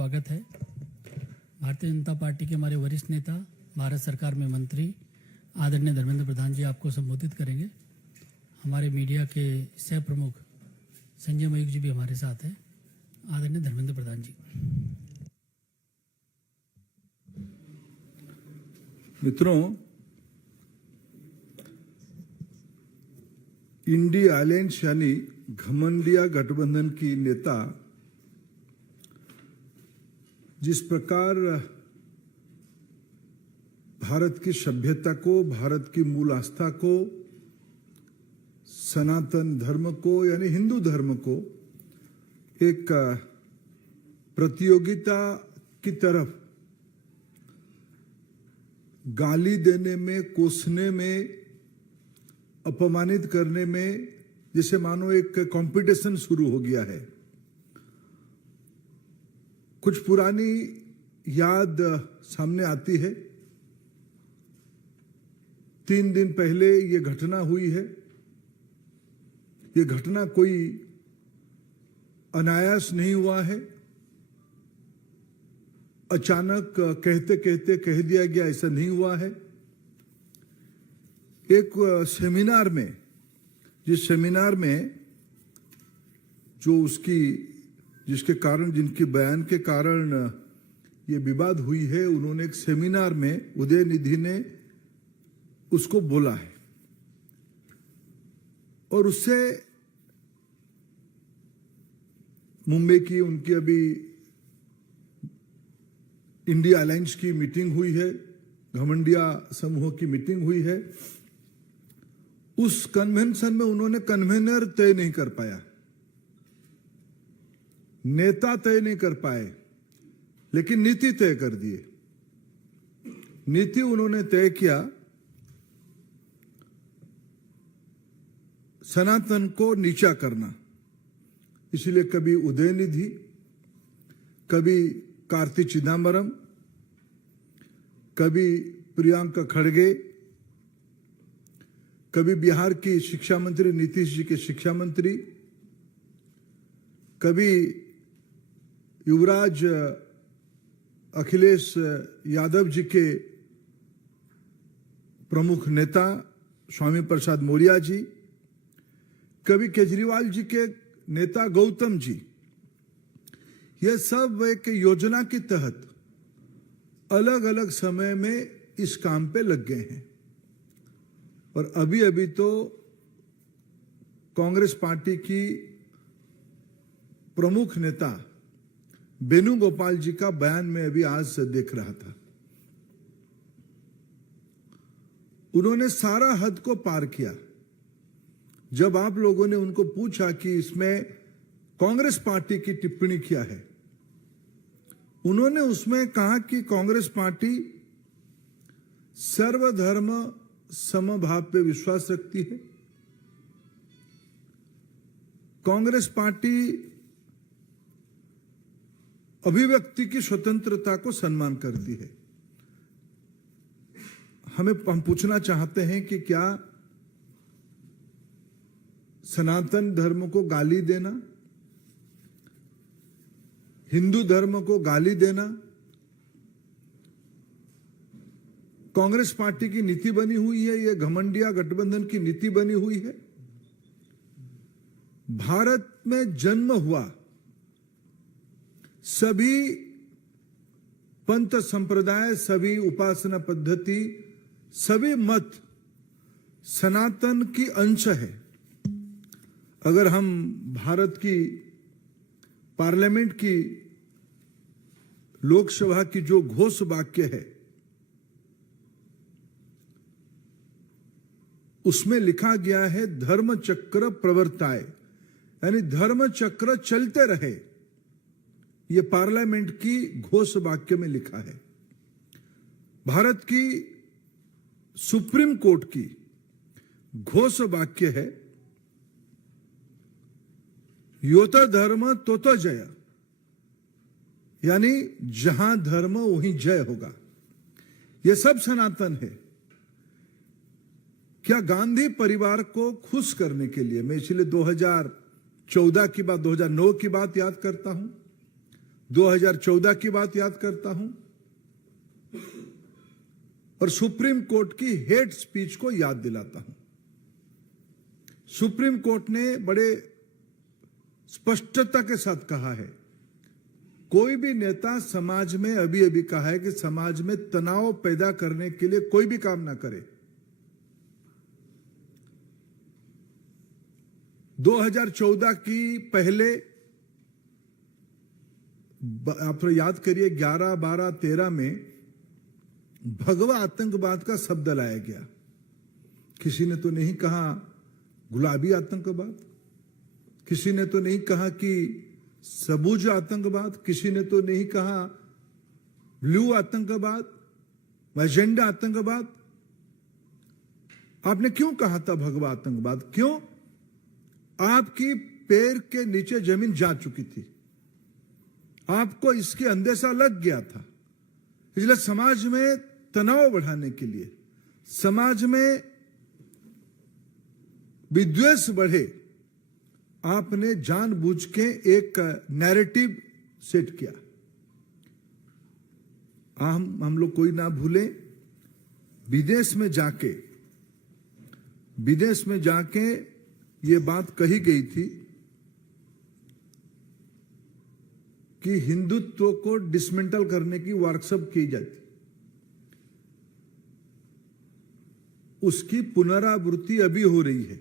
स्वागत है। भारतीय जनता पार्टी के हमारे वरिष्ठ नेता, भारत सरकार में मंत्री आदरणीय धर्मेंद्र प्रधान जी आपको संबोधित करेंगे। हमारे मीडिया के सह प्रमुख संजय मयूख जी भी हमारे साथ हैं। आदरणीय धर्मेंद्र प्रधान जी। मित्रों, इंडी अलायंस यानी घमंडिया गठबंधन की नेता जिस प्रकार भारत की सभ्यता को, भारत की मूल आस्था को, सनातन धर्म को यानी हिंदू धर्म को एक प्रतियोगिता की तरफ गाली देने में, कोसने में, अपमानित करने में जैसे मानो एक कंपटीशन शुरू हो गया है। कुछ पुरानी याद सामने आती है। 3 दिन पहले ये घटना हुई है। ये घटना कोई अनायास नहीं हुआ है। अचानक कहते कहते कह दिया गया, ऐसा नहीं हुआ है। एक सेमिनार में, जिस सेमिनार में जिसके कारण, जिनकी बयान के कारण ये विवाद हुई है, उन्होंने एक सेमिनार में उदयनिधि ने उसको बोला है और उससे मुंबई की उनकी अभी इंडिया अलायंस की मीटिंग हुई है, घमंडिया समूह की मीटिंग हुई है। उस कन्वेंशन में उन्होंने कन्वेनर तय नहीं कर पाया, नेता तय नहीं कर पाए, लेकिन नीति तय कर दिए। नीति उन्होंने तय किया, सनातन को नीचा करना। इसलिए कभी उदयनिधि, कभी कार्ति चिदंबरम, कभी प्रियंका खड़गे, कभी बिहार की शिक्षा मंत्री नीतीश जी के शिक्षा मंत्री, कभी युवराज अखिलेश यादव जी के प्रमुख नेता स्वामी प्रसाद मौर्य जी, कभी केजरीवाल जी के नेता गौतम जी। ये सब एक योजना के तहत अलग अलग समय में इस काम पे लग गए हैं। और अभी अभी तो कांग्रेस पार्टी की प्रमुख नेता वेणुगोपाल जी का बयान में अभी आज से देख रहा था। उन्होंने सारा हद को पार किया। जब आप लोगों ने उनको पूछा कि इसमें कांग्रेस पार्टी की टिप्पणी क्या है, उन्होंने उसमें कहा कि कांग्रेस पार्टी सर्वधर्म समभाव पे विश्वास रखती है। कांग्रेस पार्टी अभिव्यक्ति की स्वतंत्रता को सम्मान करती है। हम पूछना चाहते हैं कि क्या सनातन धर्म को गाली देना, हिंदू धर्म को गाली देना कांग्रेस पार्टी की नीति बनी हुई है? यह घमंडिया गठबंधन की नीति बनी हुई है? भारत में जन्म हुआ सभी पंथ संप्रदाय, सभी उपासना पद्धति, सभी मत सनातन की अंश है। अगर हम भारत की पार्लियामेंट की, लोकसभा की जो घोष वाक्य है, उसमें लिखा गया है धर्म चक्र प्रवर्ताए, यानी धर्म चक्र चलते रहे। यह पार्लियामेंट की घोष वाक्य में लिखा है। भारत की सुप्रीम कोर्ट की घोष वाक्य है योत धर्म तोत जय, यानी जहां धर्म वहीं जय होगा। यह सब सनातन है। क्या गांधी परिवार को खुश करने के लिए, मैं इसलिए 2014 की बात, 2009 की बात याद करता हूं, 2014 की बात याद करता हूं और सुप्रीम कोर्ट की हेट स्पीच को याद दिलाता हूं। सुप्रीम कोर्ट ने बड़े स्पष्टता के साथ कहा है, कोई भी नेता समाज में, अभी अभी कहा है कि समाज में तनाव पैदा करने के लिए कोई भी काम ना करे। 2014 की पहले आप याद करिए 11, 12, 13 में भगवा आतंकवाद का शब्द लाया गया। किसी ने तो नहीं कहा गुलाबी आतंकवाद, किसी ने तो नहीं कहा कि सबूज आतंकवाद, किसी ने तो नहीं कहा ब्लू आतंकवाद, मैजेंडा आतंकवाद। आपने क्यों कहा था भगवा आतंकवाद? क्यों? आपकी पैर के नीचे जमीन जा चुकी थी, आपको इसके अंदेशा लग गया था। इसलिए समाज में तनाव बढ़ाने के लिए, समाज में विद्वेष बढ़े, आपने जानबूझ के एक नैरेटिव सेट किया। हम लोग कोई ना भूले, विदेश में जाके ये बात कही गई थी कि हिंदुत्व को डिसमेंटल करने की वर्कशॉप की जाती, उसकी पुनरावृत्ति अभी हो रही है।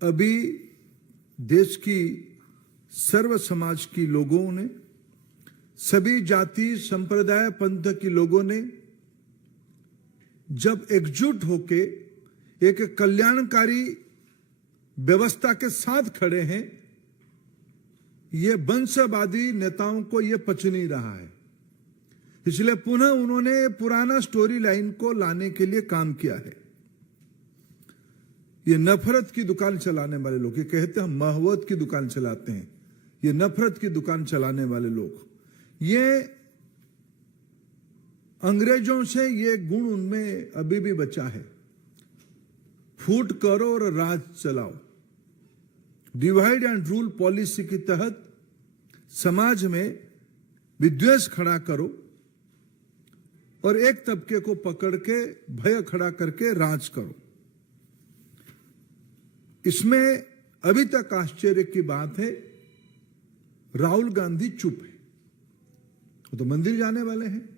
अभी देश की सर्व समाज की लोगों ने, सभी जाति संप्रदाय पंथ के लोगों ने जब एकजुट होके एक कल्याणकारी व्यवस्था के साथ खड़े हैं, ये वंशवादी नेताओं को ये पच नहीं रहा है। इसलिए पुनः उन्होंने पुराना स्टोरी लाइन को लाने के लिए काम किया है। ये नफरत की दुकान चलाने वाले लोग, ये कहते हैं हम महवत की दुकान चलाते हैं, ये नफरत की दुकान चलाने वाले लोग, ये अंग्रेजों से ये गुण उनमें अभी भी बचा है। फूट करो और राज चलाओ, डिवाइड एंड रूल पॉलिसी के तहत समाज में विद्वेष खड़ा करो और एक तबके को पकड़ के भय खड़ा करके राज करो। इसमें अभी तक आश्चर्य की बात है, राहुल गांधी चुप है। वो तो मंदिर जाने वाले हैं,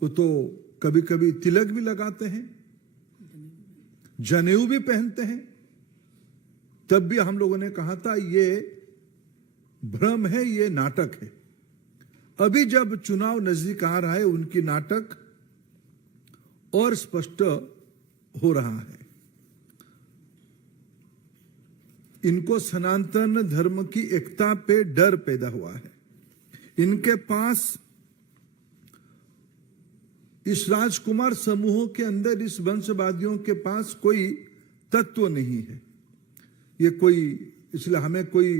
वो तो कभी कभी तिलक भी लगाते हैं, जनेऊ भी पहनते हैं। तब भी हम लोगों ने कहा था ये भ्रम है, ये नाटक है। अभी जब चुनाव नजदीक आ रहा है, उनकी नाटक और स्पष्ट हो रहा है। इनको सनातन धर्म की एकता पे डर पैदा हुआ है। इनके पास, इस राजकुमार समूहों के अंदर, इस वंशवादियों के पास कोई तत्व नहीं है। ये कोई, इसलिए हमें कोई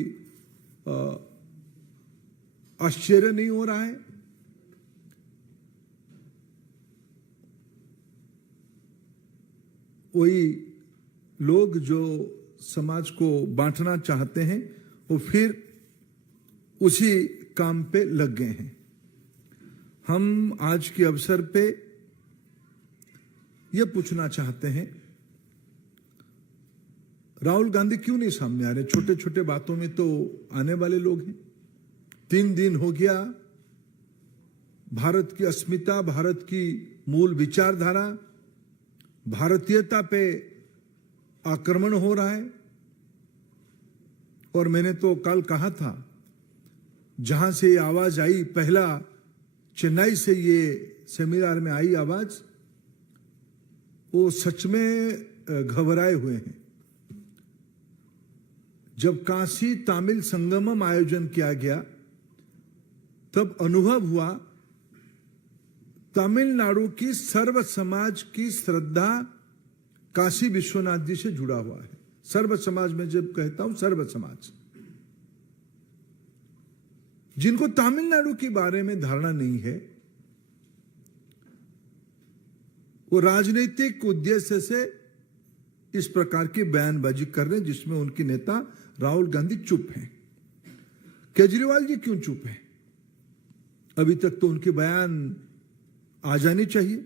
आश्चर्य नहीं हो रहा है। वही लोग जो समाज को बांटना चाहते हैं, वो फिर उसी काम पे लग गए हैं। हम आज के अवसर पे ये पूछना चाहते हैं, राहुल गांधी क्यों नहीं सामने आ रहे? छोटे छोटे बातों में तो आने वाले लोग हैं। 3 दिन हो गया, भारत की अस्मिता, भारत की मूल विचारधारा, भारतीयता पे आक्रमण हो रहा है। और मैंने तो कल कहा था, जहां से ये आवाज आई, पहला चेन्नई से ये सेमिनार में आई आवाज, वो सच में घबराए हुए हैं। जब काशी तमिल संगमम आयोजन किया गया, तब अनुभव हुआ तमिलनाडु की सर्व समाज की श्रद्धा काशी विश्वनाथ जी से जुड़ा हुआ है। सर्व समाज में जब कहता हूं, सर्व समाज, जिनको तमिलनाडु के बारे में धारणा नहीं है, वो राजनीतिक उद्देश्य से इस प्रकार की बयानबाजी कर रहे हैं, जिसमें उनकी नेता राहुल गांधी चुप हैं। केजरीवाल जी क्यों चुप हैं? अभी तक तो उनके बयान आ जाने चाहिए।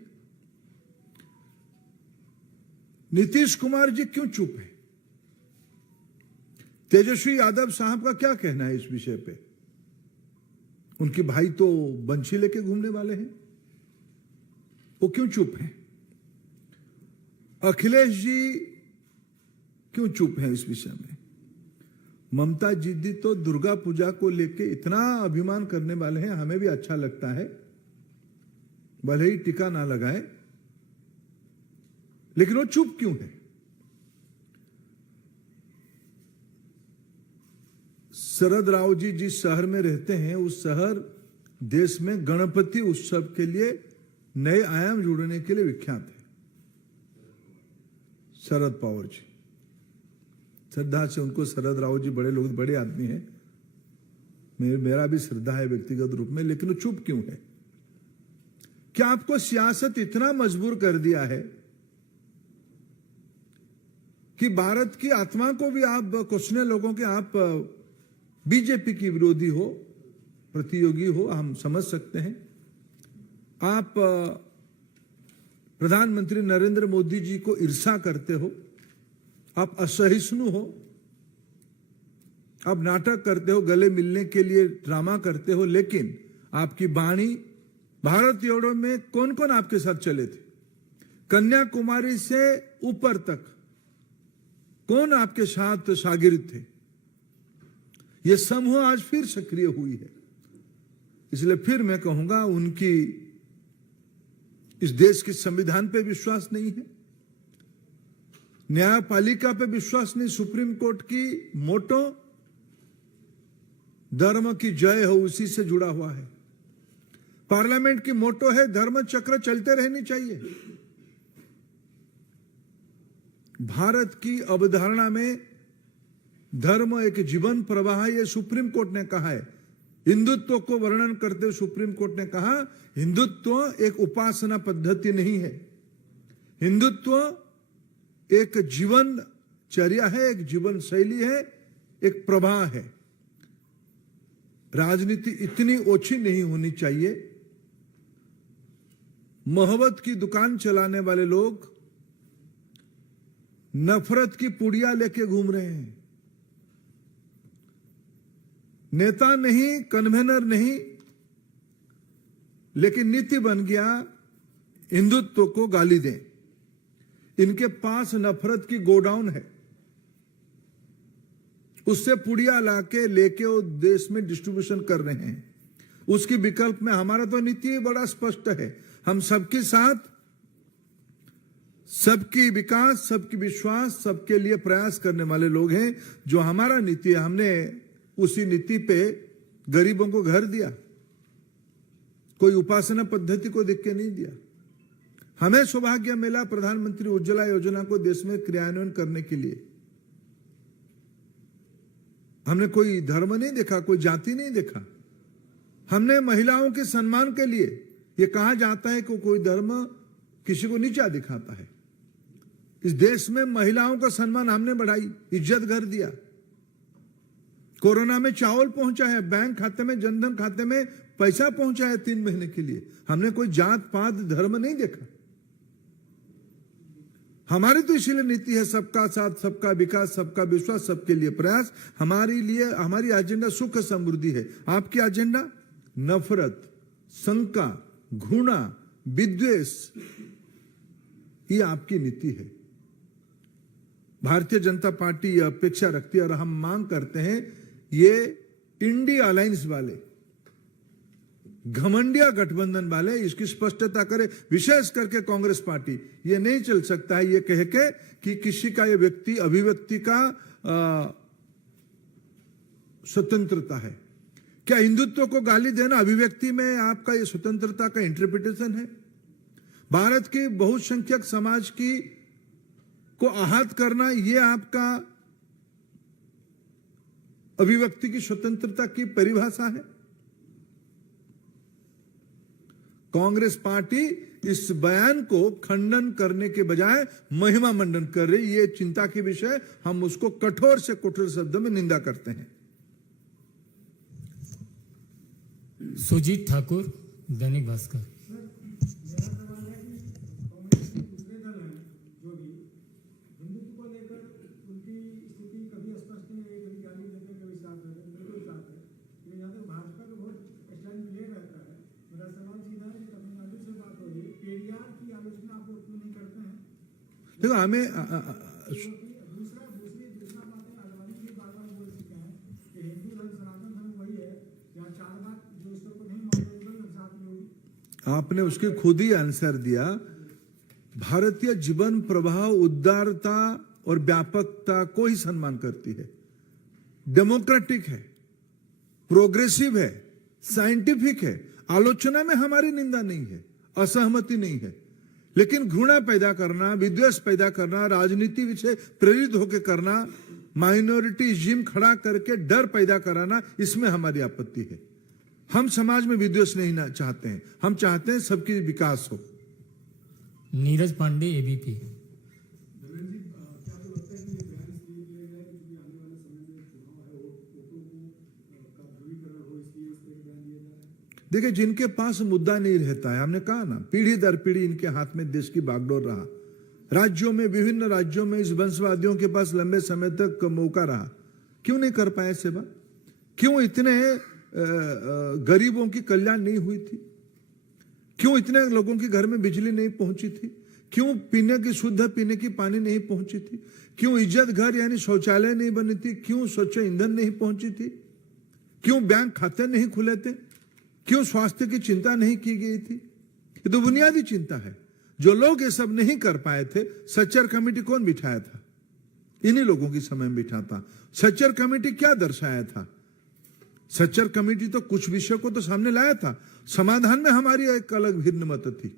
नीतीश कुमार जी क्यों चुप हैं? तेजस्वी यादव साहब का क्या कहना है इस विषय पे? उनके भाई तो बंशी लेके घूमने वाले हैं, वो क्यों चुप हैं? अखिलेश जी क्यों चुप हैं इस विषय में? ममता दीदी तो दुर्गा पूजा को लेके इतना अभिमान करने वाले हैं, हमें भी अच्छा लगता है, भले ही टीका ना लगाए, लेकिन वो चुप क्यों है? शरद राव जी जिस शहर में रहते हैं, उस शहर देश में गणपति उत्सव के लिए नए आयाम जोड़ने के लिए विख्यात है। शरद पवार जी, श्रद्धा से उनको, शरद राव जी बड़े लोग, बड़े आदमी हैं, मेरा भी श्रद्धा है व्यक्तिगत रूप में, लेकिन वो चुप क्यों है? क्या आपको सियासत इतना मजबूर कर दिया है कि भारत की आत्मा को भी आप कुछ ने लोगों के, आप बीजेपी की विरोधी हो, प्रतियोगी हो, हम समझ सकते हैं। आप प्रधानमंत्री नरेंद्र मोदी जी को ईर्ष्या करते हो, आप असहिष्णु हो, आप नाटक करते हो, गले मिलने के लिए ड्रामा करते हो, लेकिन आपकी वाणी, भारत जोड़ो में कौन कौन आपके साथ चले थे? कन्याकुमारी से ऊपर तक कौन आपके साथ शागिर्द थे? ये समूह आज फिर सक्रिय हुई है। इसलिए फिर मैं कहूंगा, उनकी इस देश के संविधान पे विश्वास नहीं है, न्यायपालिका पे विश्वास नहीं। सुप्रीम कोर्ट की मोटो धर्म की जय हो, उसी से जुड़ा हुआ है। पार्लियामेंट की मोटो है धर्म चक्र चलते रहनी चाहिए। भारत की अवधारणा में धर्म एक जीवन प्रवाह है, ये सुप्रीम कोर्ट ने कहा है। हिंदुत्व को वर्णन करते हुए सुप्रीम कोर्ट ने कहा, हिंदुत्व एक उपासना पद्धति नहीं है, हिंदुत्व एक जीवन चर्या है, एक जीवन शैली है, एक प्रवाह है। राजनीति इतनी ओछी नहीं होनी चाहिए। मोहब्बत की दुकान चलाने वाले लोग नफरत की पुड़िया लेके घूम रहे हैं। नेता नहीं, कन्वेनर नहीं, लेकिन नीति बन गया हिंदुत्व को गाली दें। इनके पास नफरत की गोडाउन है, उससे पुड़िया लाके लेके वो देश में डिस्ट्रीब्यूशन कर रहे हैं। उसकी विकल्प में हमारा तो नीति बड़ा स्पष्ट है, हम सबके साथ, सबकी विकास, सबकी विश्वास, सबके लिए प्रयास करने वाले लोग हैं। जो हमारा नीति है, हमने उसी नीति पे गरीबों को घर दिया, कोई उपासना पद्धति को देख के नहीं दिया। हमें सौभाग्य मिला प्रधानमंत्री उज्ज्वला योजना को देश में क्रियान्वयन करने के लिए। हमने कोई धर्म नहीं देखा, कोई जाति नहीं देखा, हमने महिलाओं के सम्मान के लिए, ये कहा जाता है कि कोई धर्म किसी को नीचा दिखाता है, इस देश में महिलाओं का सम्मान हमने बढ़ाई, इज्जत घर दिया। कोरोना में चावल पहुंचा है, बैंक खाते में, जनधन खाते में पैसा पहुंचा है 3 महीने के लिए। हमने कोई जात पात धर्म नहीं देखा। हमारी तो इसीलिए नीति है सबका साथ, सबका विकास, सबका विश्वास, सबके लिए प्रयास। हमारे लिए, हमारी एजेंडा सुख समृद्धि है। आपकी एजेंडा नफरत, शंका, घृणा, विद्वेष, ये आपकी नीति है। भारतीय जनता पार्टी ये अपेक्षा रखती है और हम मांग करते हैं, ये इंडिया अलायंस वाले, घमंडिया गठबंधन वाले इसकी स्पष्टता करें। विशेष करके कांग्रेस पार्टी, ये नहीं चल सकता है ये कह के कि किसी का ये व्यक्ति अभिव्यक्ति का स्वतंत्रता है। क्या हिंदुत्व को गाली देना अभिव्यक्ति में आपका ये स्वतंत्रता का इंटरप्रिटेशन है? भारत की बहुसंख्यक समाज की को आहत करना ये आपका अभिव्यक्ति की स्वतंत्रता की परिभाषा है? कांग्रेस पार्टी इस बयान को खंडन करने के बजाय महिमा मंडन कर रही, ये चिंता की विषय। हम उसको कठोर से कठोर शब्दों में निंदा करते हैं। सुजीत ठाकुर, दैनिक भास्कर। मेरा सवाल है कि कांग्रेस के दूसरे दल हैं जो भी हिंदुत्व को लेकर उनकी स्थिति कभी स्पष्ट नहीं है, कभी गाली देते हैं, कभी साथ देते हैं, बिल्कुल साथ है। ये यहाँ तक भाजपा का बहुत स्टैंड क्लियर रहता है। मेरा सवाल सीधा है कि तमिलनाडु से बात हो रही है, पेरियार की आलोचना आप लोग क्यों नहीं करते हैं? देखो हमें दूसरा बात है, आडवाणी जी बार बार बोल चुके हैं कि हिंदू धर्म सनातन धर्म वही है, यहाँ चार बात जो ईश्वर को नहीं मानते उनके साथ में होगी। आपने उसके खुद ही आंसर दिया। भारतीय जीवन प्रवाह उदारता और व्यापकता को ही सम्मान करती है, डेमोक्रेटिक है, प्रोग्रेसिव है, साइंटिफिक है। आलोचना में हमारी निंदा नहीं है, असहमति नहीं है, लेकिन घृणा पैदा करना, विद्वेष पैदा करना, राजनीति से प्रेरित होकर करना, माइनॉरिटीज़म खड़ा करके डर पैदा कराना, इसमें हमारी आपत्ति है। हम समाज में विद्वेष नहीं चाहते हैं, हम चाहते हैं सबकी विकास हो। नीरज पांडे, एबीपी। देखिए, जिनके पास मुद्दा नहीं रहता है, हमने कहा ना, पीढ़ी दर पीढ़ी इनके हाथ में देश की बागडोर रहा। राज्यों में, विभिन्न राज्यों में इस वंशवादियों के पास लंबे समय तक मौका रहा, क्यों नहीं कर पाए सेवा? क्यों इतने गरीबों की कल्याण नहीं हुई थी? क्यों इतने लोगों के घर में बिजली नहीं पहुंची थी? क्यों पीने की शुद्ध पीने की पानी नहीं पहुंची थी? क्यों इज्जत घर यानी शौचालय नहीं बनी थी? क्यों स्वच्छ ईंधन नहीं पहुंची थी? क्यों बैंक खाते नहीं खुले थे? क्यों स्वास्थ्य की चिंता नहीं की गई थी? ये तो बुनियादी चिंता है। जो लोग ये सब नहीं कर पाए थे, सच्चर कमेटी कौन बिठाया था? इन्हीं लोगों की समय में बिठा था। सच्चर कमेटी क्या दर्शाया था? सच्चर कमेटी तो कुछ विषय को तो सामने लाया था, समाधान में हमारी एक अलग भिन्न मत थी।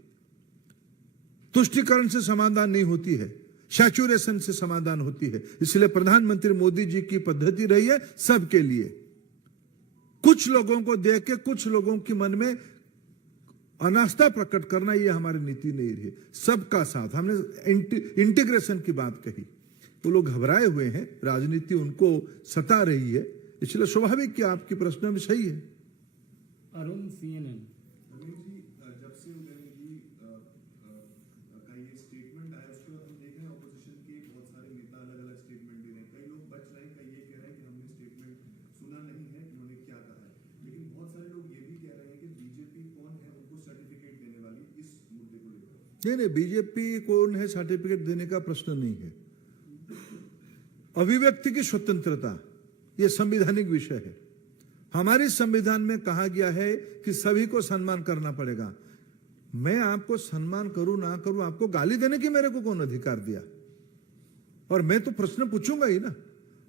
तुष्टिकरण से समाधान नहीं होती है, सैचुरेशन से समाधान होती है। इसलिए प्रधानमंत्री मोदी जी की पद्धति रही है सबके लिए। कुछ लोगों को देख के कुछ लोगों के मन में अनास्था प्रकट करना, ये हमारी नीति नहीं रही। सबका साथ, हमने इंटीग्रेशन की बात कही। वो लोग घबराए हुए हैं, राजनीति उनको सता रही है, इसलिए स्वाभाविक कि आपकी प्रश्न भी सही है। अरुण, CNN। जब से उदयन जी का ये स्टेटमेंट आया, उसके बाद हम देख रहे हैं ऑपोजिशन के बहुत सारे नेता अलग अलग स्टेटमेंट दे रहे हैं। कई लोग बच रहे हैं, कई ये कह रहे हैं कि हमने स्टेटमेंट सुना नहीं है कि उन्होंने क्या कहा है। लेकिन बहुत सारे लोग ये भी कह रहे हैं कि बीजेपी कौन है उनको सर्टिफिकेट देने वाली, इस मुद्दे को लेकर। नहीं, बीजेपी कौन है सर्टिफिकेट देने का प्रश्न नहीं है। अभिव्यक्ति की स्वतंत्रता यह संवैधानिक विषय है। हमारे संविधान में कहा गया है कि सभी को सम्मान करना पड़ेगा। मैं आपको सम्मान करूं ना करूं, आपको गाली देने की मेरे को कौन अधिकार दिया? और मैं तो प्रश्न पूछूंगा ही ना।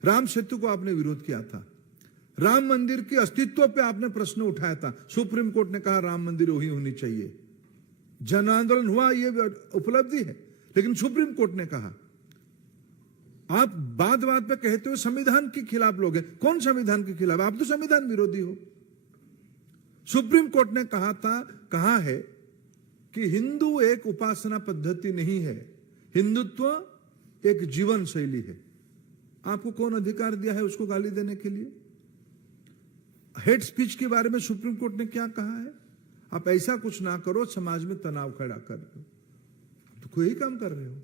राम सेतु को आपने विरोध किया था, राम मंदिर के अस्तित्व पे आपने प्रश्न उठाया था। सुप्रीम कोर्ट ने कहा राम मंदिर वही होनी चाहिए। जन आंदोलन हुआ, यह उपलब्धि है, लेकिन सुप्रीम कोर्ट ने कहा। आप बात बात पे कहते हो संविधान के खिलाफ लोग हैं। कौन संविधान के खिलाफ? आप तो संविधान विरोधी हो। सुप्रीम कोर्ट ने कहा है कि हिंदू एक उपासना पद्धति नहीं है, हिंदुत्व एक जीवन शैली है। आपको कौन अधिकार दिया है उसको गाली देने के लिए? हेट स्पीच के बारे में सुप्रीम कोर्ट ने क्या कहा है? आप ऐसा कुछ ना करो, समाज में तनाव खड़ा कर रहे हो, तो कोई काम कर रहे हो।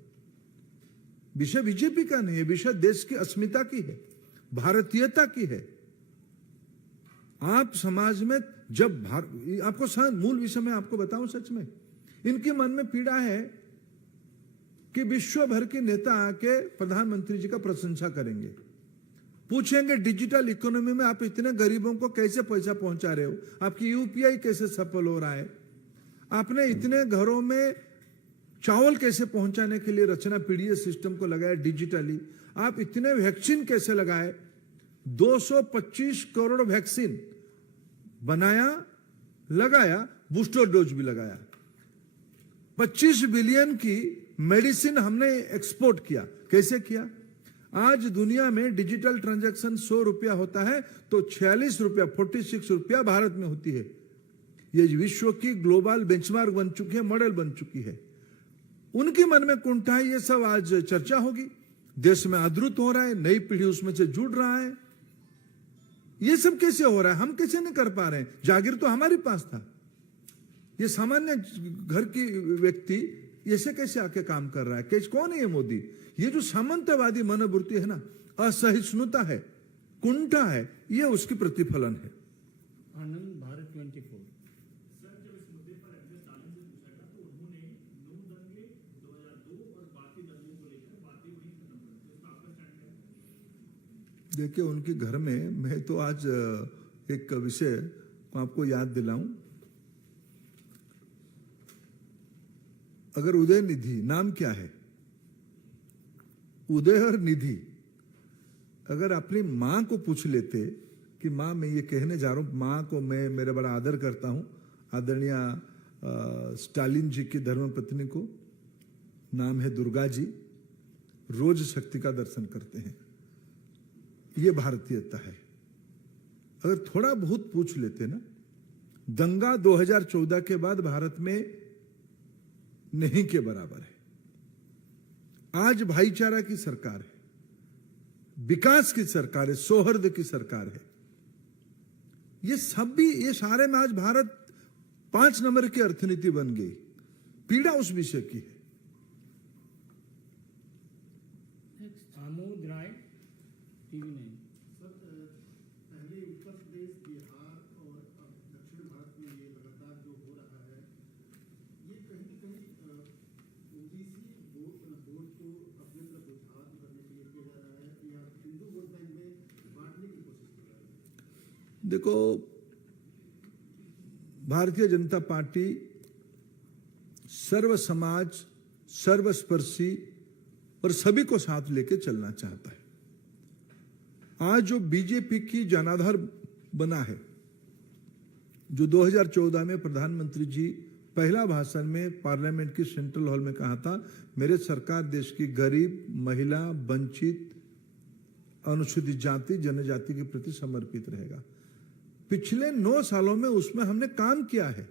विषय बीजेपी का नहीं है, विषय देश की अस्मिता की है, भारतीयता की है। आप समाज में जब आपको मूल विषय में आपको बताऊं, सच में इनके मन में पीड़ा है कि विश्व भर के नेता आके प्रधानमंत्री जी का प्रशंसा करेंगे, पूछेंगे डिजिटल इकोनॉमी में आप इतने गरीबों को कैसे पैसा पहुंचा रहे हो, आपकी यूपीआई कैसे सफल हो रहा है, आपने इतने घरों में चावल कैसे पहुंचाने के लिए रचना पीडीएस सिस्टम को लगाया डिजिटली, आप इतने वैक्सीन कैसे लगाए, 225 करोड़ वैक्सीन बनाया, लगाया, बूस्टर डोज भी लगाया, 25 बिलियन की मेडिसिन हमने एक्सपोर्ट किया। कैसे किया? आज दुनिया में डिजिटल ट्रांजैक्शन 100 रुपया होता है तो 46 रुपया 46 रुपया भारत में होती है। ये विश्व की ग्लोबल बेंचमार्क बन चुकी है, मॉडल बन चुकी है। उनके मन में कुंठा है, ये सब आज चर्चा होगी। देश में आदृत हो रहा है, नई पीढ़ी उसमें से जुड़ रहा है। ये सब कैसे हो रहा है? हम कैसे नहीं कर पा रहे हैं? जागीर तो हमारे पास था। ये सामान्य घर की व्यक्ति ऐसे कैसे आके काम कर रहा है? कैसे, कौन है ये मोदी? ये जो सामंतवादी मनोवृत्ति है ना, असहिष्णुता है, कुंठा है, ये उसकी प्रतिफलन है। आनंद भारत 24। देखिए, उनके घर में मैं तो आज एक विषय को आपको याद दिलाऊं। अगर उदय निधि, नाम क्या है? उदय और निधि, अगर अपनी मां को पूछ लेते कि मां मैं ये कहने जा रहा हूं, मां को मैं मेरा बड़ा आदर करता हूं, आदरणीय स्टालिन जी की धर्मपत्नी को, नाम है दुर्गा जी, रोज शक्ति का दर्शन करते हैं। ये भारतीयता है। अगर थोड़ा बहुत पूछ लेते ना, दंगा 2014 के बाद भारत में नहीं के बराबर है। आज भाईचारा की सरकार है, विकास की सरकार है, सौहार्द की सरकार है। ये सब भी, ये सारे में आज भारत 5 नंबर की अर्थनीति बन गई। पीड़ा उस विषय की है। आमोद राय, टीवी 9। सर, पहले उत्तर प्रदेश, बिहार और अब दक्षिण भारत में ये लगातार जो हो रहा है, ये कहीं न कहीं ओबीसी वोट को अपने तरफ रुझान करने के लिए किया जा रहा है या हिंदू वोट बैंक में बांटने की कोशिश कर रहा है? देखो, भारतीय जनता पार्टी सर्व समाज, सर्वस्पर्शी और सभी को साथ लेके चलना चाहता है। आज जो बीजेपी की जनाधार बना है, जो 2014 में प्रधानमंत्री जी पहला भाषण में पार्लियामेंट की सेंट्रल हॉल में कहा था, मेरे सरकार देश की गरीब, महिला, वंचित, अनुसूचित जाति, जनजाति के प्रति समर्पित रहेगा। पिछले 9 सालों में उसमें हमने काम किया है।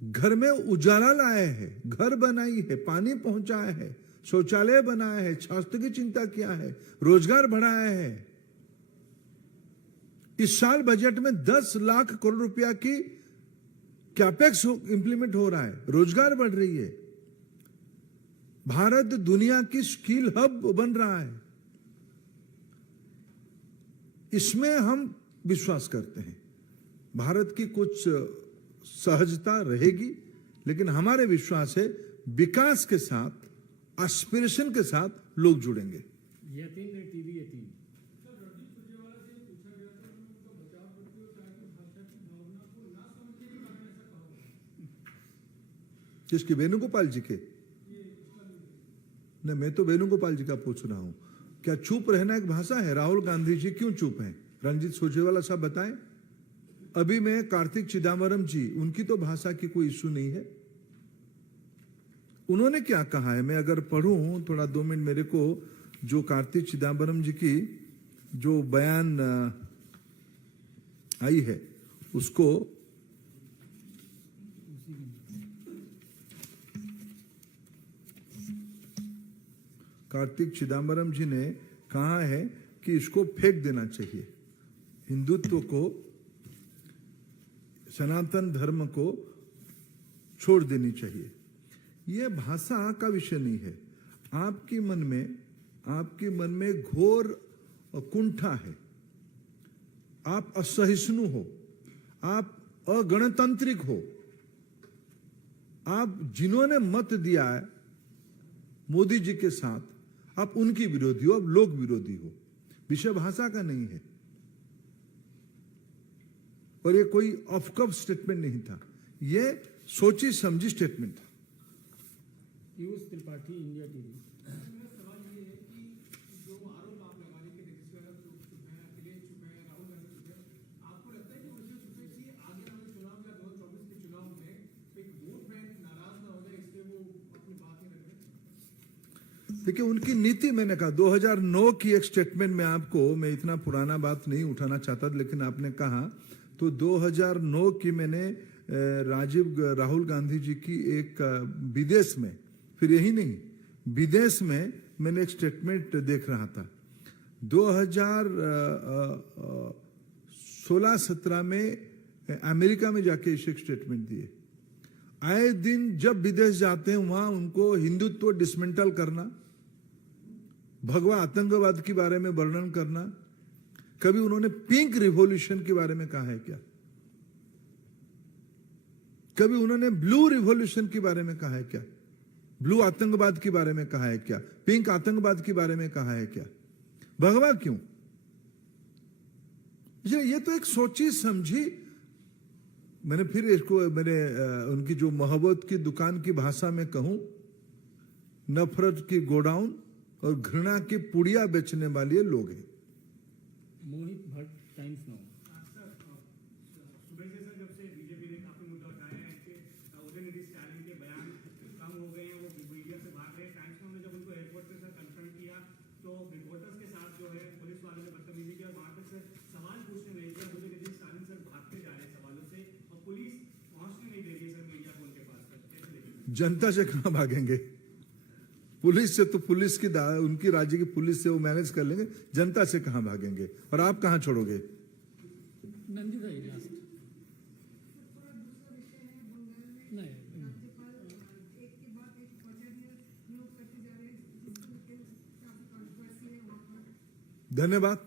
घर में उजाला लाए हैं, घर बनाई है, पानी पहुंचाया है, शौचालय बनाया है, स्वास्थ्य की चिंता किया है, रोजगार बढ़ाया है। इस साल बजट में 10 लाख करोड़ रुपया की कैपेक्स इंप्लीमेंट हो रहा है, रोजगार बढ़ रही है। भारत दुनिया की स्किल हब बन रहा है। इसमें हम विश्वास करते हैं। भारत की कुछ सहजता रहेगी, लेकिन हमारे विश्वास है विकास के साथ, एस्पिरेशन के साथ लोग जुड़ेंगे। यतीन ने टीवी 18। जिसकी वेणुगोपाल जी के, नहीं, मैं तो वेणुगोपाल जी का पूछ रहा हूं। क्या चुप रहना एक भाषा है? राहुल गांधी जी क्यों चुप हैं? रणजीत सुरजेवाला साहब बताएं। अभी मैं कार्तिक चिदम्बरम जी, उनकी तो भाषा की कोई इश्यू नहीं है। उन्होंने क्या कहा है, मैं अगर पढ़ूं थोड़ा 2 मिनट मेरे को, जो कार्तिक चिदम्बरम जी की जो बयान आई है उसको कार्तिक चिदम्बरम जी ने कहा है कि इसको फेंक देना चाहिए, हिंदुत्व को, सनातन धर्म को छोड़ देनी चाहिए। यह भाषा का विषय नहीं है। आपके मन में घोर कुंठा है, आप असहिष्णु हो, आप अगणतांत्रिक हो, आप जिन्होंने मत दिया है मोदी जी के साथ, आप उनकी विरोधी हो, आप लोग विरोधी हो। विषय भाषा का नहीं है। और ये कोई ऑफ कफ स्टेटमेंट नहीं था, ये सोची समझी स्टेटमेंट था। Piyush Tripathi, India TV. मेरा सवाल ये है कि जो आरोप आप लगा रहे हैं कि नीतीश कुमार चुप है, अखिलेश चुप है, राहुल गांधी चुप है, आपको लगता है कि उनसे चुप है कि आगे आने चुनाव या 2024 के चुनाव में एक वोट बैंक नाराज ना हो जाए, इसलिए वो अपनी बात नहीं रख रहे? देखिए, उनकी नीति, मैंने कहा 2009 की एक स्टेटमेंट में आपको, मैं इतना पुराना बात नहीं उठाना चाहता, लेकिन आपने कहा तो 2009 की मैंने राहुल गांधी जी की एक विदेश में, फिर यही नहीं, विदेश में मैंने एक स्टेटमेंट देख रहा था। 2016-17 में अमेरिका में जाके एक स्टेटमेंट दिए। आए दिन जब विदेश जाते हैं वहां उनको हिंदुत्व डिसमेंटल करना, भगवा आतंकवाद के बारे में वर्णन करना। कभी उन्होंने पिंक रिवॉल्यूशन के बारे में कहा है क्या? कभी उन्होंने ब्लू रिवॉल्यूशन के बारे में कहा है क्या? ब्लू आतंकवाद के बारे में कहा है क्या? पिंक आतंकवाद के बारे में कहा है क्या? भगवा क्यों? ये तो एक सोची समझी, मैंने फिर इसको उनकी जो मोहब्बत की दुकान की भाषा में कहूं, नफरत की गोडाउन और घृणा की पुड़िया बेचने वाले लोग हैं। मोहित भट्ट, टाइम्स नाउ। सर, सुबह से सर जब से बीजेपी ने काफी मुद्दा उठाए हैं कि उदयनिधि स्टालिन के बयान कम हो गए हैं, वो मीडिया से भाग रहे हैं। टाइम्स नाउ ने जब उनको एयरपोर्ट पे सर कंफर्म किया तो रिपोर्टर्स के साथ जो है पुलिस वालों ने बदतमीजी की और वहां पे सर सवाल पूछने नहीं दिया। उदयनिधि स्टालिन सर भागते जा रहे हैं सवालों से और पुलिस पहुंचने नहीं दे रही है सर मीडिया को उनके पास। कैसे देखेंगे? जनता से कहां भागेंगे? पुलिस से तो पुलिस की उनकी राज्य की पुलिस से वो मैनेज कर लेंगे, जनता से कहां भागेंगे? और आप कहां छोड़ोगे? नंदिता जी लास्ट। नहीं, धन्यवाद।